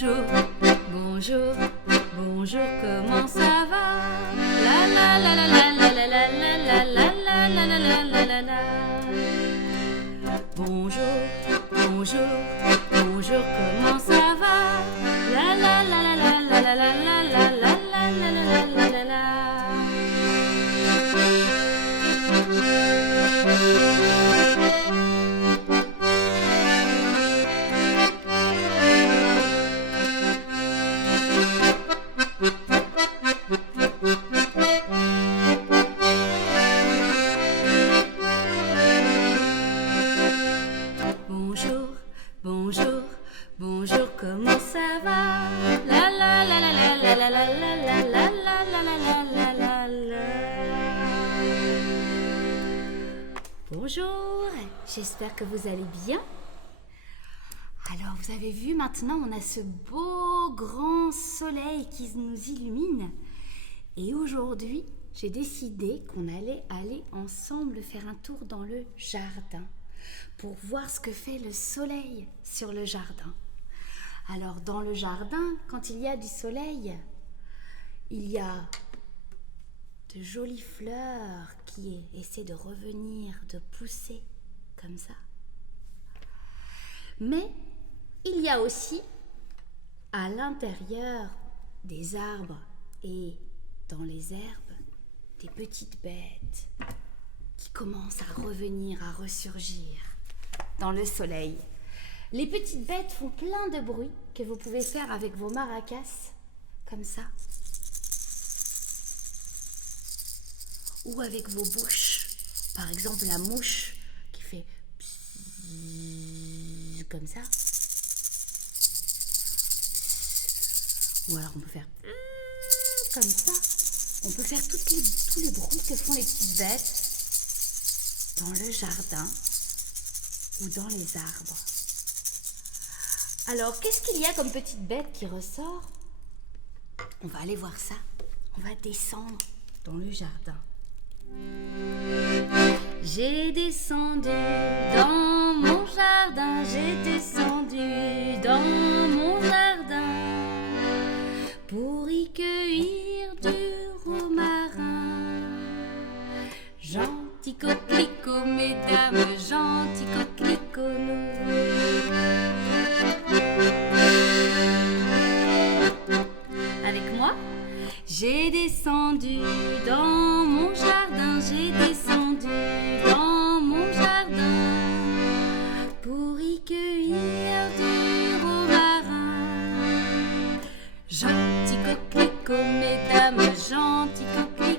Bonjour, bonjour, bonjour, comment ça va? La la la la la la la la la la la la la la la la la. Bonjour, bonjour, bonjour, comment ça va? La la la la la la la la la la la la la la la la. Bonjour, bonjour, bonjour, comment ça va? La la la la la la la la la la la la la la la la. Bonjour, j'espère que vous allez bien. Alors vous avez vu, maintenant on a ce beau grand soleil qui nous illumine. Et aujourd'hui, j'ai décidé qu'on allait aller ensemble faire un tour dans le jardin pour voir ce que fait le soleil sur le jardin. Alors dans le jardin, quand il y a du soleil, il y a de jolies fleurs qui essaient de revenir, de pousser comme ça. Mais il y a aussi à l'intérieur des arbres et dans les herbes des petites bêtes qui commencent à revenir, à ressurgir dans le soleil. Les petites bêtes font plein de bruits que vous pouvez faire avec vos maracas, comme ça. Ou avec vos bouches. Par exemple, la mouche qui fait pssst, comme ça. Ou alors on peut faire comme ça. On peut faire tous les bruits que font les petites bêtes dans le jardin ou dans les arbres. Alors, qu'est-ce qu'il y a comme petite bête qui ressort? On va aller voir ça. On va descendre dans le jardin. J'ai descendu dans mon jardin, j'ai descendu dans mon jardin pour y cueillir du romarin. Gentil coquelicot, mesdames, gentil coquelicot. Avec moi, j'ai descendu dans mon jardin, j'ai descendu dans mon jardin pour y cueillir du romarin. Gentil coquelicot, mesdames, gentil coquelicot.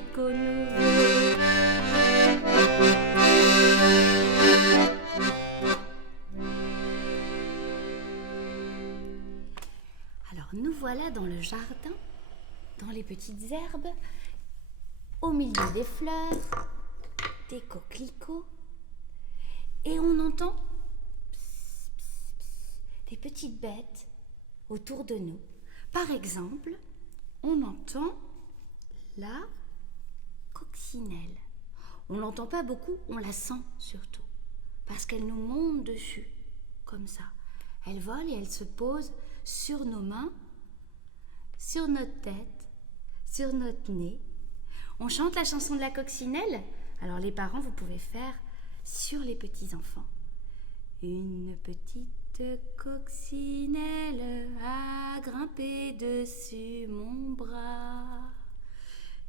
Alors nous voilà dans le jardin, dans les petites herbes, au milieu des fleurs, des coquelicots, et on entend pss, pss, pss, des petites bêtes autour de nous. Par exemple, on entend la coccinelle. On l'entend pas beaucoup, on la sent surtout, parce qu'elle nous monte dessus, comme ça. Elle vole et elle se pose sur nos mains, sur notre tête, sur notre nez. On chante la chanson de la coccinelle. Alors les parents, vous pouvez faire sur les petits-enfants. Une petite coccinelle a grimpé dessus mon bras.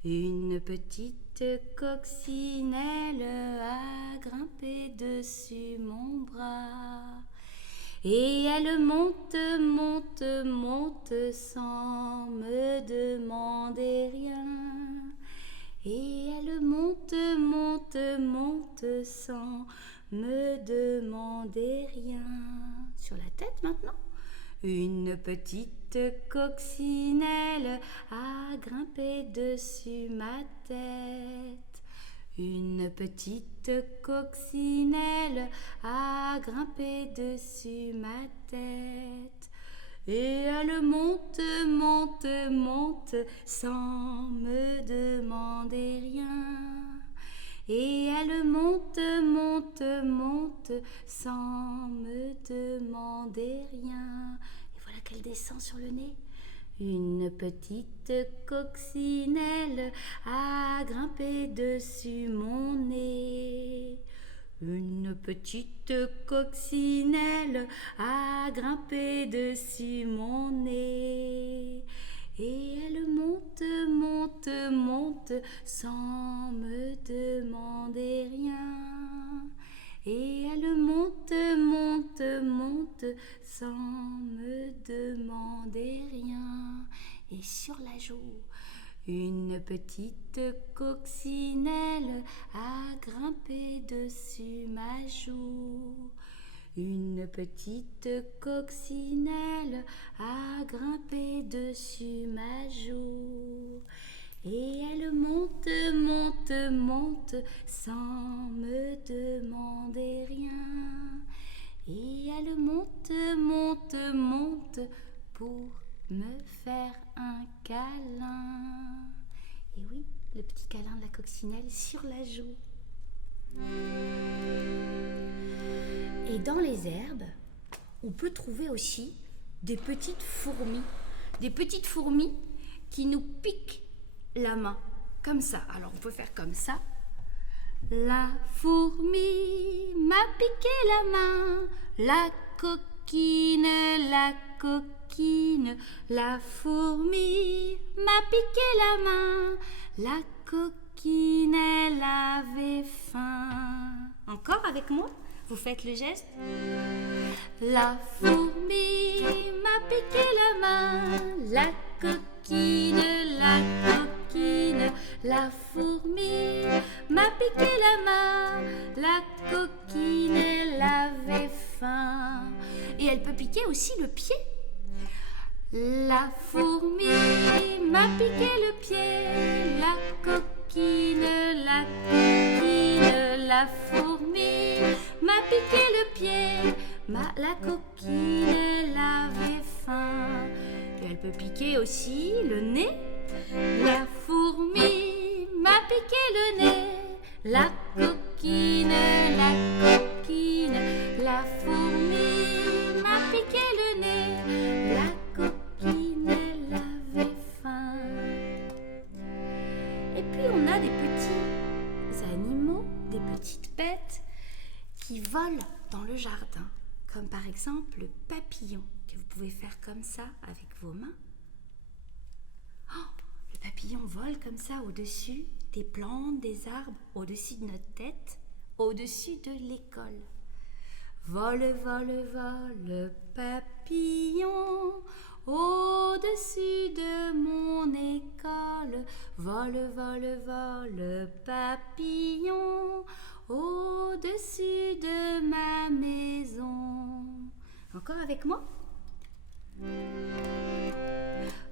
Une petite coccinelle a grimpé dessus mon bras. Et elle monte, monte, monte sans me demander rien. Et elle monte, monte, monte sans me demander rien. Sur la tête maintenant. Une petite coccinelle a grimpé dessus ma tête. Une petite coccinelle a grimpé dessus ma tête. Et elle monte, monte, monte sans me demander rien. Et elle monte, monte, monte sans me demander rien. Et voilà qu'elle descend sur le nez. Une petite coccinelle a grimpé dessus mon nez. Une petite coccinelle a grimpé dessus mon nez. Et elle monte, monte, monte sans me demander rien. Et elle monte, monte, monte sans me demander rien. Et sur la joue, une petite coccinelle a grimpé dessus ma joue. Une petite coccinelle a grimpé dessus ma joue. Et elle monte, monte, monte sans me demander rien. Et elle monte, monte, monte pour me faire un câlin. Et oui, le petit câlin de la coccinelle sur la joue. Et dans les herbes, on peut trouver aussi des petites fourmis. Des petites fourmis qui nous piquent la main, comme ça. Alors on peut faire comme ça. La fourmi m'a piqué la main, la coquine, la coquine. La fourmi m'a piqué la main, la coquine, elle avait faim. Encore avec moi, vous faites le geste. La fourmi m'a piqué la main, la coquine, la coquine. La fourmi m'a piqué la main, la coquine, elle avait faim. Et elle peut piquer aussi le pied. La fourmi m'a piqué le pied, la coquine, la coquine. La fourmi m'a piqué le pied, la coquine, elle avait faim. Et elle peut piquer aussi le nez. La fourmi m'a piqué le nez, la coquine, la coquine. La fourmi m'a piqué le nez, la coquine, elle avait faim. Et puis on a des petits animaux, des petites bêtes qui volent dans le jardin, comme par exemple le papillon que vous pouvez faire comme ça avec vos mains. Oh, le papillon vole comme ça au-dessus des plantes, des arbres, au-dessus de notre tête, au-dessus de l'école. Vole, vole, vole, papillon, au-dessus de mon école. Vole, vole, vole, papillon, au-dessus de ma maison. Encore avec moi?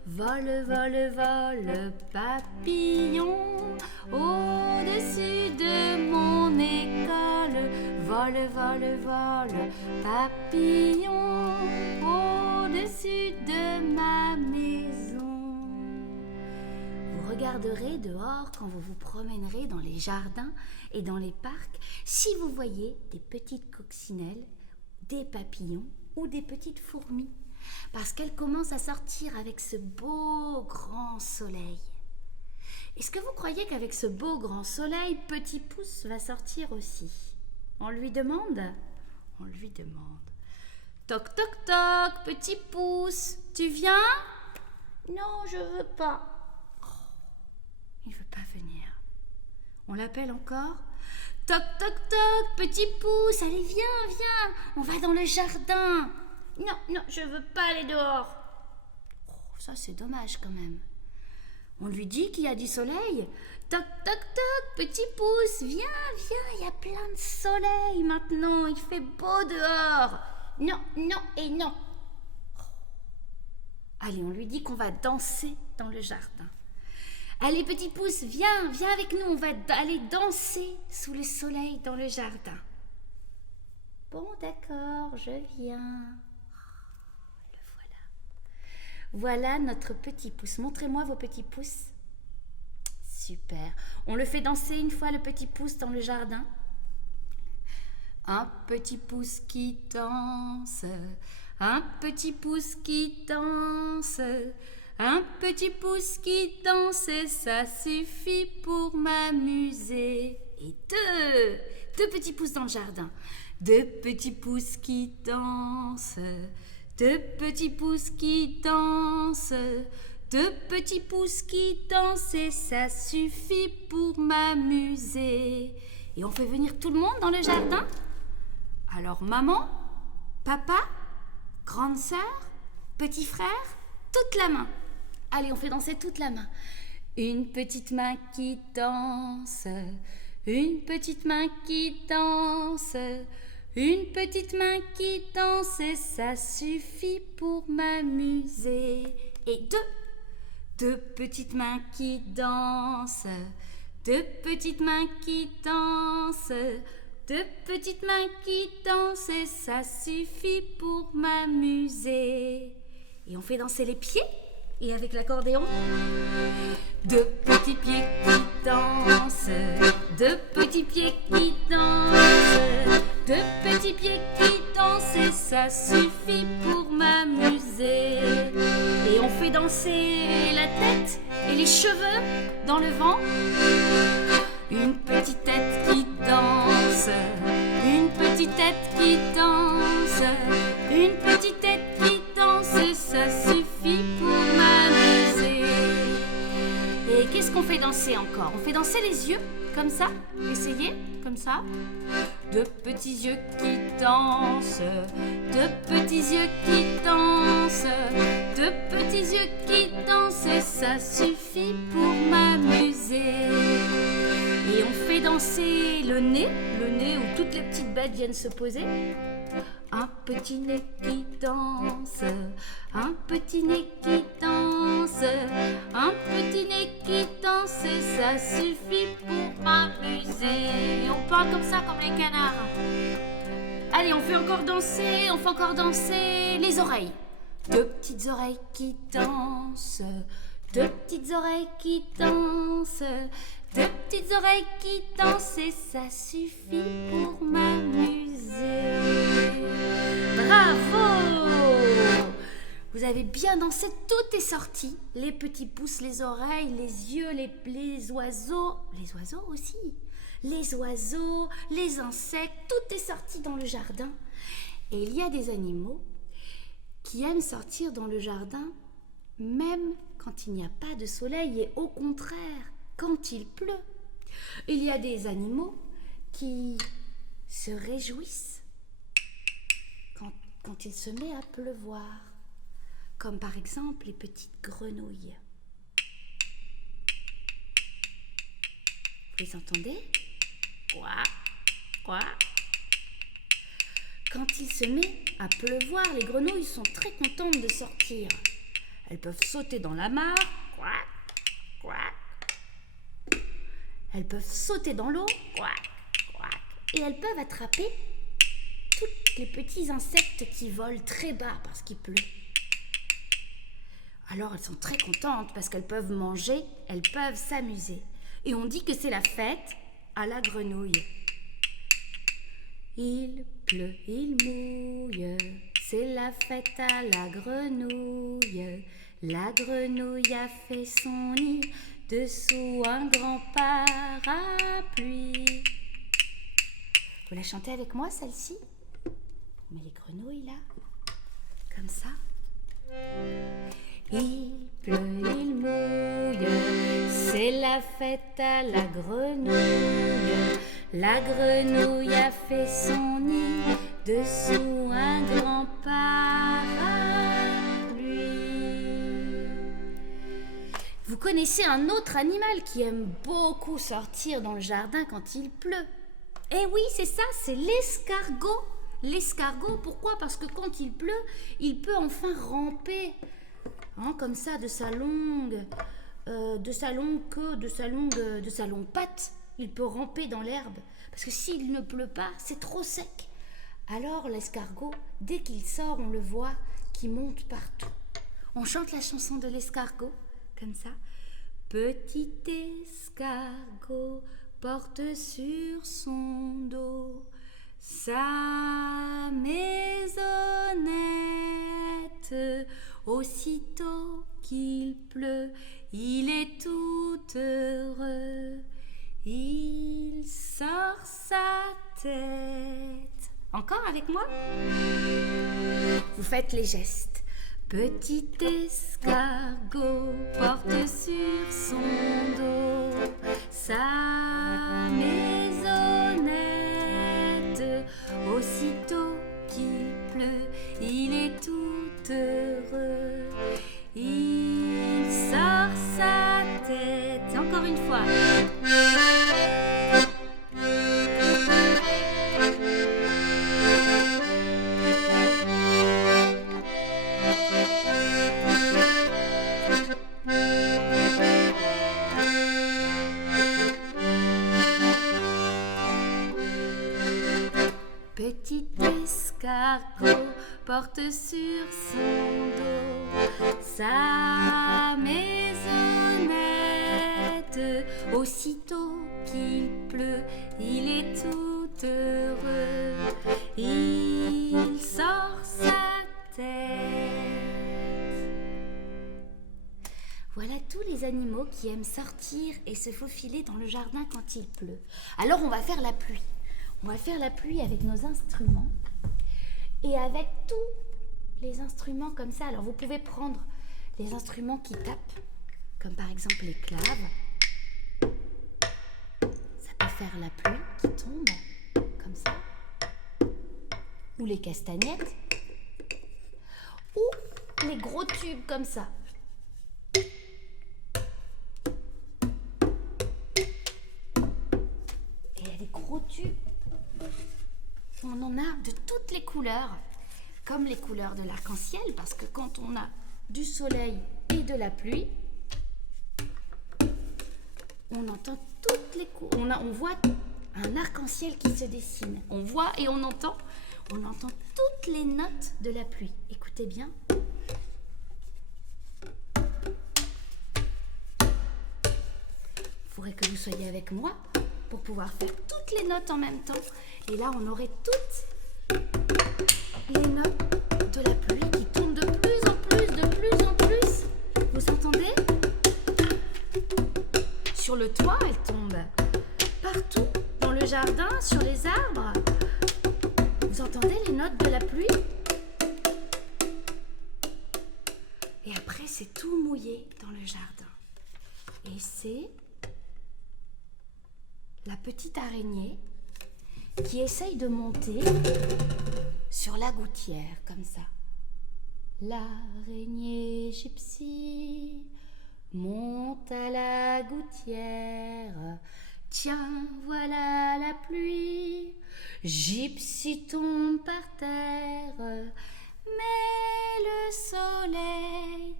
Vole, vole, vole, papillon, au-dessus de mon école. Vole, vole, vole, papillon, au-dessus de ma maison. Vous regarderez dehors quand vous vous promènerez dans les jardins et dans les parcs si vous voyez des petites coccinelles, des papillons ou des petites fourmis. Parce qu'elle commence à sortir avec ce beau grand soleil. Est-ce que vous croyez qu'avec ce beau grand soleil, Petit Pouce va sortir aussi? On lui demande? On lui demande. Toc, toc, toc, Petit Pouce, tu viens? Non, je veux pas. Oh, il veut pas venir. On l'appelle encore? Toc, toc, toc, Petit Pouce, allez, viens, viens, on va dans le jardin. Non, non, je veux pas aller dehors. Oh, ça c'est dommage quand même. On lui dit qu'il y a du soleil. Toc, toc, toc, Petit Pouce, viens, viens, il y a plein de soleil maintenant, il fait beau dehors. Non, non et non. Oh. Allez, on lui dit qu'on va danser dans le jardin. Allez, Petit Pouce, viens, viens avec nous, on va aller danser sous le soleil dans le jardin. Bon, d'accord, je viens. Voilà notre petit pouce. Montrez-moi vos petits pouces. Super. On le fait danser une fois le petit pouce dans le jardin. Un petit pouce qui danse Un petit pouce qui danse, un petit pouce qui danse, et ça suffit pour m'amuser. Et deux petits pouces dans le jardin. Deux petits pouces qui dansent, deux petits pouces qui dansent, deux petits pouces qui dansent, et ça suffit pour m'amuser. Et on fait venir tout le monde dans le jardin. Alors maman, papa, grande sœur, petit frère, toute la main. Allez, on fait danser toute la main. Une petite main qui danse, une petite main qui danse, une petite main qui danse, et ça suffit pour m'amuser. Et deux petites mains qui dansent, deux petites mains qui dansent, deux petites mains qui dansent, et ça suffit pour m'amuser. Et on fait danser les pieds, et avec l'accordéon. Deux petits pieds qui dansent, deux petits pieds qui dansent, deux petits pieds qui dansent, et ça suffit pour m'amuser. Et on fait danser la tête et les cheveux dans le vent. Une petite tête qui danse, une petite tête qui danse, une petite tête qui danse, et ça suffit pour m'amuser. Et qu'est-ce qu'on fait danser encore? On fait danser les yeux, comme ça. Essayez, comme ça. Deux petits yeux qui dansent, deux petits yeux qui dansent, deux petits yeux qui dansent, et ça suffit pour m'amuser. Et on fait danser le nez où toutes les petites bêtes viennent se poser. Un petit nez qui danse, un petit nez qui danse, un petit nez qui danse, et ça suffit pour m'amuser. Et on parle comme ça, comme les canards. Allez, on fait encore danser les oreilles. Deux petites oreilles qui dansent, deux petites oreilles qui dansent, deux petites oreilles qui dansent, et ça suffit pour m'amuser. Bravo! Vous avez bien dansé, tout est sorti. Les petits pouces, les oreilles, les yeux, les oiseaux. Les oiseaux aussi. Les oiseaux, les insectes, tout est sorti dans le jardin. Et il y a des animaux qui aiment sortir dans le jardin même quand il n'y a pas de soleil, et au contraire, quand il pleut. Il y a des animaux qui se réjouissent quand il se met à pleuvoir, comme par exemple les petites grenouilles. Vous les entendez? Quoi? Quoi? Quand il se met à pleuvoir, les grenouilles sont très contentes de sortir. Elles peuvent sauter dans la mare, quack, quack. Elles peuvent sauter dans l'eau, quack, quack. Et elles peuvent attraper tous les petits insectes qui volent très bas parce qu'il pleut. Alors elles sont très contentes parce qu'elles peuvent manger, elles peuvent s'amuser. Et on dit que c'est la fête à la grenouille. Il pleut, il mouille, c'est la fête à la grenouille. La grenouille a fait son nid dessous un grand parapluie. Vous la chantez avec moi, celle-ci? On met les grenouilles là, comme ça. Il pleut, il mouille, c'est la fête à la grenouille. La grenouille a fait son nid dessous un grand parapluie. Vous connaissez un autre animal qui aime beaucoup sortir dans le jardin quand il pleut? Eh oui, c'est ça, c'est l'escargot. L'escargot, pourquoi? Parce que quand il pleut, il peut enfin ramper, comme ça, de sa longue queue, de sa longue patte. Il peut ramper dans l'herbe, parce que s'il ne pleut pas, c'est trop sec. Alors l'escargot, dès qu'il sort, on le voit qui monte partout. On chante la chanson de l'escargot, comme ça. Petit escargot porte sur son dos sa maisonnette. Aussitôt qu'il pleut, il est tout heureux. Il sort sa tête. Encore avec moi? Vous faites les gestes. Petit escargot porte sur son dos sa maisonnette. Aussitôt qu'il pleut, il est tout heureux. Il sort sa tête. Encore une fois. Petit escargot porte sur son dos sa maisonnette. Aussitôt qu'il pleut, il est tout heureux. Il sort sa tête. Voilà tous les animaux qui aiment sortir et se faufiler dans le jardin quand il pleut. Alors on va faire la pluie. On va faire la pluie avec nos instruments et avec tous les instruments comme ça. Alors vous pouvez prendre les instruments qui tapent, comme par exemple les claves. Ça peut faire la pluie qui tombe, comme ça. Ou les castagnettes. Ou les gros tubes comme ça. Et les gros tubes. On en a de toutes les couleurs, comme les couleurs de l'arc-en-ciel, parce que quand on a du soleil et de la pluie, on entend toutes les couleurs. On voit un arc-en-ciel qui se dessine. On voit et on entend toutes les notes de la pluie. Écoutez bien. Il faudrait que vous soyez avec moi pour pouvoir faire toutes les notes en même temps. Et là, on aurait toutes les notes de la pluie qui tombent de plus en plus, de plus en plus. Vous entendez? Sur le toit, elles tombent. Partout, dans le jardin, sur les arbres. Vous entendez les notes de la pluie? Et après, c'est tout mouillé dans le jardin. Et c'est la petite araignée qui essaye de monter sur la gouttière, comme ça. L'araignée gypsy monte à la gouttière. Tiens, voilà la pluie. Gypsy tombe par terre. Mais le soleil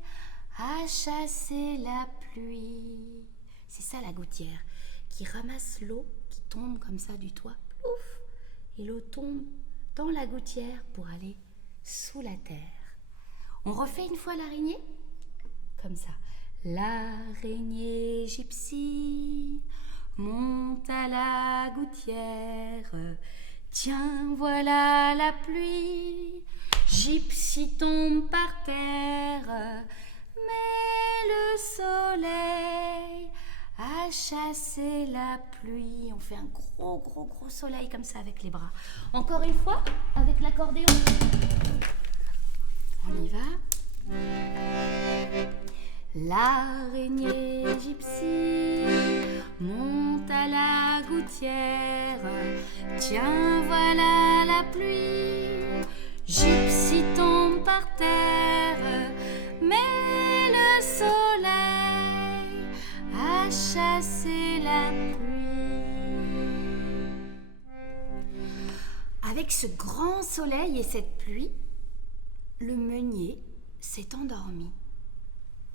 a chassé la pluie. C'est ça la gouttière, qui ramasse l'eau qui tombe comme ça du toit. Plouf, et l'eau tombe dans la gouttière pour aller sous la terre. On refait une fois l'araignée, comme ça. L'araignée gypsy monte à la gouttière. Tiens, voilà la pluie. Gypsy tombe par terre. Mais le soleil a chassé la pluie. On fait un gros soleil comme ça avec les bras. Encore une fois, avec l'accordéon. On y va. L'araignée gypsy monte à la gouttière. Tiens, voilà la pluie. Gypsy tombe par terre. Mais le soleil a chassé la pluie. Avec ce grand soleil et cette pluie, le meunier s'est endormi.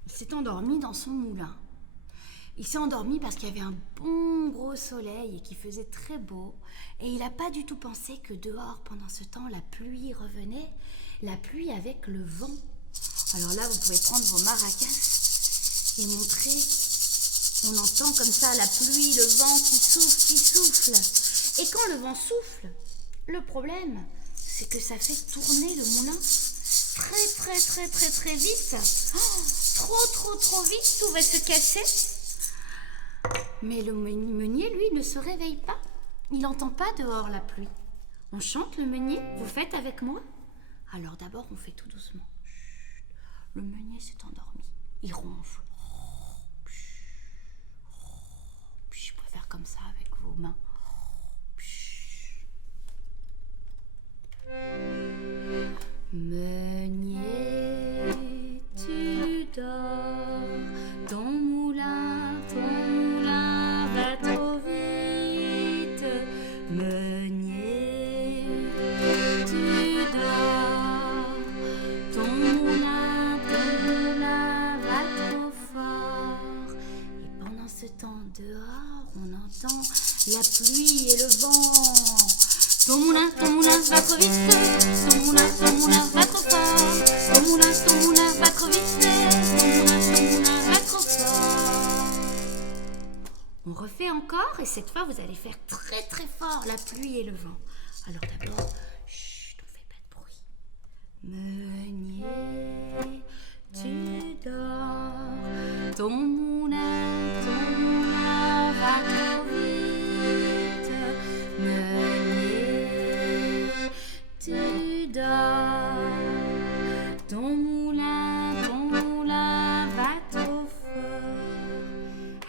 Il s'est endormi dans son moulin. Il s'est endormi parce qu'il y avait un bon gros soleil et qu'il faisait très beau. Et il n'a pas du tout pensé que dehors, pendant ce temps, la pluie revenait. La pluie avec le vent. Alors là, vous pouvez prendre vos maracas et montrer. On entend comme ça la pluie, le vent qui souffle. Et quand le vent souffle, Le problème, c'est que ça fait tourner le moulin très vite. Trop vite, tout va se casser. Mais le meunier, lui, ne se réveille pas. Il n'entend pas dehors la pluie. On chante le meunier, vous faites avec moi? Alors d'abord, on fait tout doucement. Le meunier s'est endormi. Il ronfle. Je peux faire comme ça avec vos mains. Meunier, tu dors, ton moulin va trop vite. Meunier, tu dors, ton moulin va trop fort. Et pendant ce temps dehors, on entend la pluie et le vent. Ton moulin va trop vite, ton moulin va trop fort. Ton moulin va trop vite, ton moulin va trop fort. On refait encore et cette fois vous allez faire très fort la pluie et le vent. Alors d'abord, chut, on fait pas de bruit. Meunier, tu dors, ton moulin va trop vite. Meunier, tu dors, ton moulin va trop fort.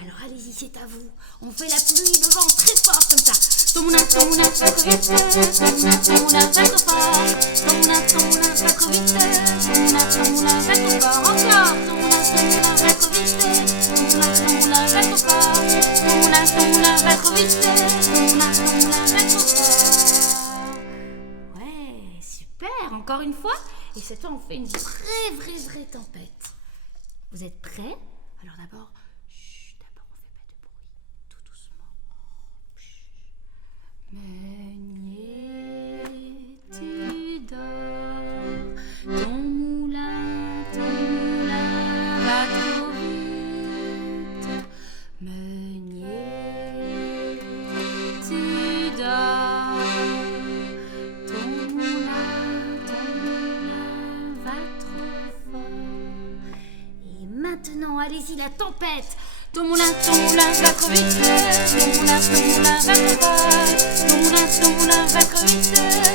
Alors allez-y, c'est à vous. On fait la pluie, le vent très fort comme ça. Ton moulin va trop vite, ton moulin va trop fort. Ton moulin va trop vite, ton moulin va trop fort. Encore, ton moulin va trop vite, ton moulin va trop fort. Ton moulin va trop vite, ton moulin va trop fort. Ouais, super, encore une fois. Et cette fois, on fait une vraie tempête. Vous êtes prêts? Alors d'abord, d'abord on fait pas de bruit, tout doucement. Meunier, tu dors, ton moulin va trop vite. Meunier, tu dors, ton moulin va trop fort. Et maintenant, allez-y, la tempête. Ton moulin va trop vite, ton moulin va trop fort. Ton moulin va trop vite,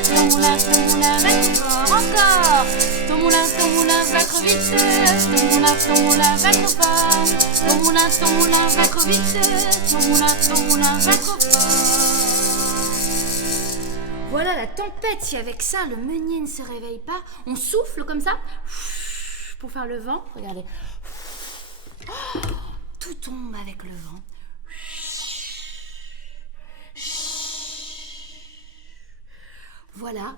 ton moulin va trop fort. Encore. Ton moulin va trop vite, ton moulin va trop fort. Ton moulin va trop vite, ton moulin va trop fort. Voilà la tempête. Si avec ça le meunier ne se réveille pas, on souffle comme ça pour faire le vent. Regardez. Tout tombe avec le vent. Voilà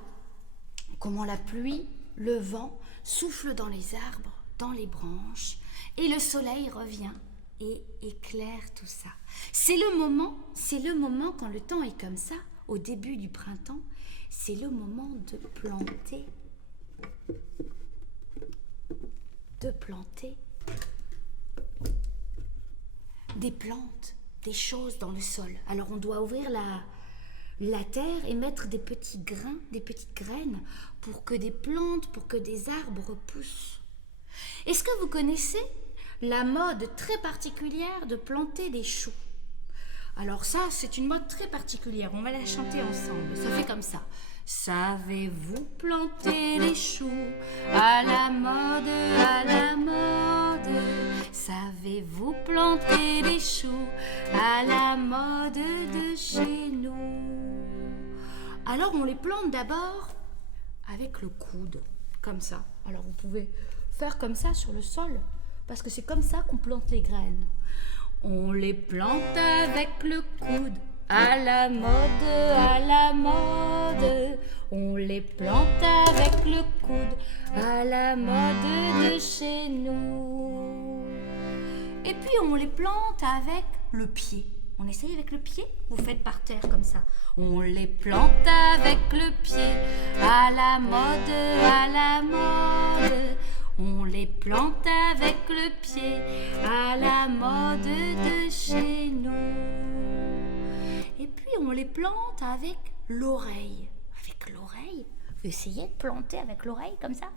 comment la pluie, le vent souffle dans les arbres, dans les branches, et le soleil revient et éclaire tout ça. C'est le moment quand le temps est comme ça, au début du printemps, c'est le moment de planter des plantes, des choses dans le sol. Alors on doit ouvrir la terre et mettre des petits grains, des petites graines pour que des plantes, pour que des arbres poussent. Est-ce que vous connaissez la mode très particulière de planter des choux? Alors ça, c'est une mode très particulière. On va la chanter ensemble. Ça fait comme ça. Savez-vous planter les choux à la mode, à la mode? Savez-vous planter les choux à la mode de chez nous? Alors on les plante d'abord avec le coude, comme ça. Alors vous pouvez faire comme ça sur le sol, parce que c'est comme ça qu'on plante les graines. On les plante avec le coude, à la mode, à la mode. On les plante avec le coude, à la mode de chez nous. Et puis on les plante avec le pied. On essaye avec le pied? Vous faites par terre comme ça. On les plante avec le pied, à la mode, à la mode. On les plante avec le pied, à la mode de chez nous. Et puis on les plante avec l'oreille. l'oreille. Vous essayez de planter avec l'oreille comme ça.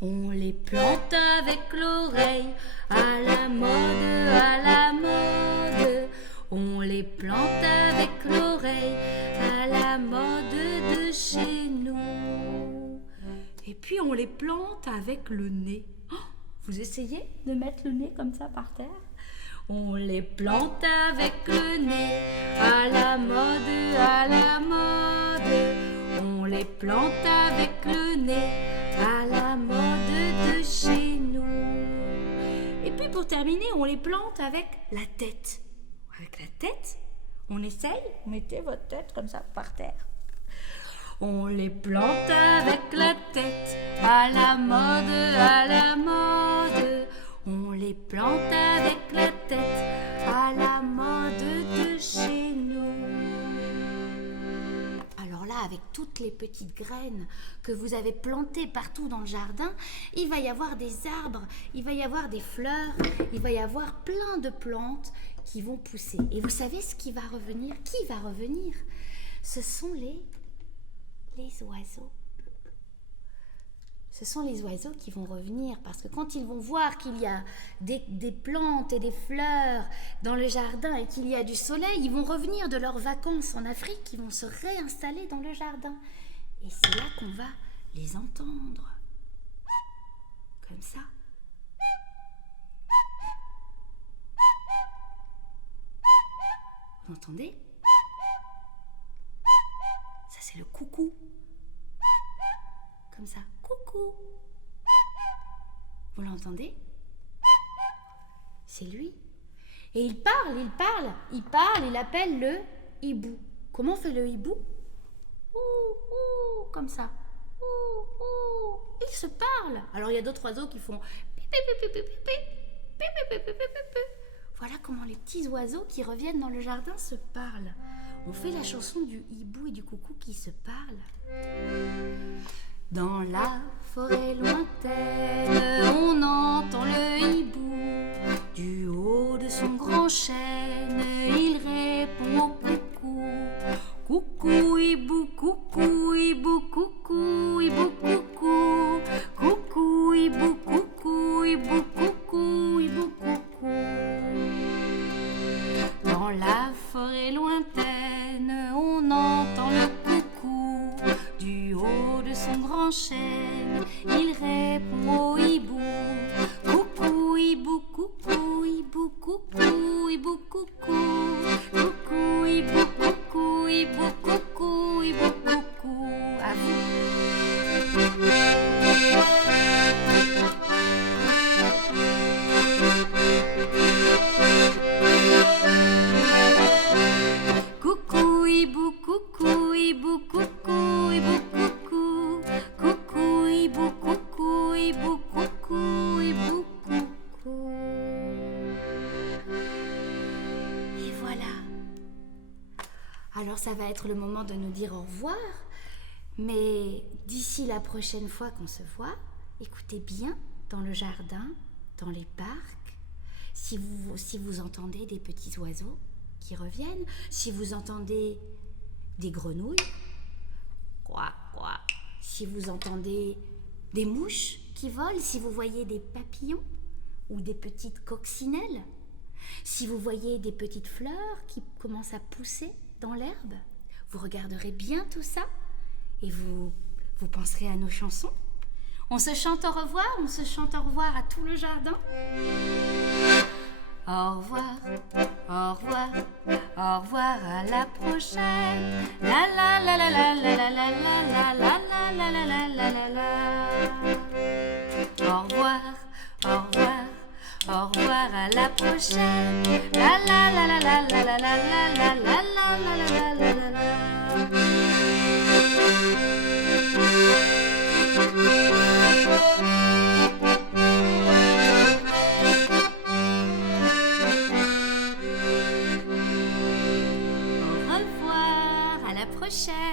On les plante avec l'oreille, à la mode, à la mode. On les plante avec l'oreille, à la mode de chez nous. Et puis on les plante avec le nez. Oh, vous essayez de mettre le nez comme ça par terre? On les plante avec le nez, à la mode, à la mode. On les plante avec le nez, à la mode de chez nous. Et puis pour terminer, on les plante avec la tête. Avec la tête, on essaye, mettez votre tête comme ça par terre. On les plante avec la tête, à la mode, à la mode. On les plante avec la tête, à la mode de chez nous. Alors là, avec toutes les petites graines que vous avez plantées partout dans le jardin, il va y avoir des arbres, il va y avoir des fleurs, il va y avoir plein de plantes qui vont pousser. Et vous savez ce qui va revenir? Qui va revenir? Ce sont les oiseaux. Ce sont les oiseaux qui vont revenir parce que quand ils vont voir qu'il y a des plantes et des fleurs dans le jardin et qu'il y a du soleil, ils vont revenir de leurs vacances en Afrique, ils vont se réinstaller dans le jardin. Et c'est là qu'on va les entendre. Comme ça. Vous entendez? Ça, c'est le coucou. Comme ça. Coucou. Vous l'entendez? C'est lui. Et il parle, il appelle le hibou. Comment fait le hibou? Ouh, comme ça. Ouh. Il se parle. Alors il y a d'autres oiseaux qui font pipi, pipi, pipi, pipi, pipi, pipi. Voilà comment les petits oiseaux qui reviennent dans le jardin se parlent. On fait la chanson du hibou et du coucou qui se parlent. Dans la forêt lointaine, on entend le hibou. Du haut de son grand chêne, il répond au coucou. Coucou hibou, coucou hibou, coucou hibou, coucou. Coucou hibou, coucou hibou, coucou hibou, coucou. Dans la forêt lointaine, on entend le coucou. Du haut de son grand chêne, il répond au hibou. Coucou hibou, coucou hibou, coucou hibou, coucou. Coucou hibou, coucou hibou, coucou hibou, coucou. À coucou hibou, coucou hibou, coucou hibou, coucou. Coucou hibou, coucou hibou, coucou hibou, coucou. Et voilà. Alors ça va être le moment de nous dire au revoir. Mais d'ici la prochaine fois qu'on se voit, écoutez bien dans le jardin, dans les parcs, si vous entendez des petits oiseaux qui reviennent, si vous entendez des grenouilles, quoi, si vous entendez des mouches qui volent, si vous voyez des papillons ou des petites coccinelles, si vous voyez des petites fleurs qui commencent à pousser dans l'herbe, vous regarderez bien tout ça et vous penserez à nos chansons. On se chante au revoir à tout le jardin. Au revoir, au revoir, au revoir, à la prochaine. La la la la la la la la la la la la la la la la la. Au revoir, au revoir, au revoir, à la prochaine. La la la la la la la la la la la la la la la la. Prochaine.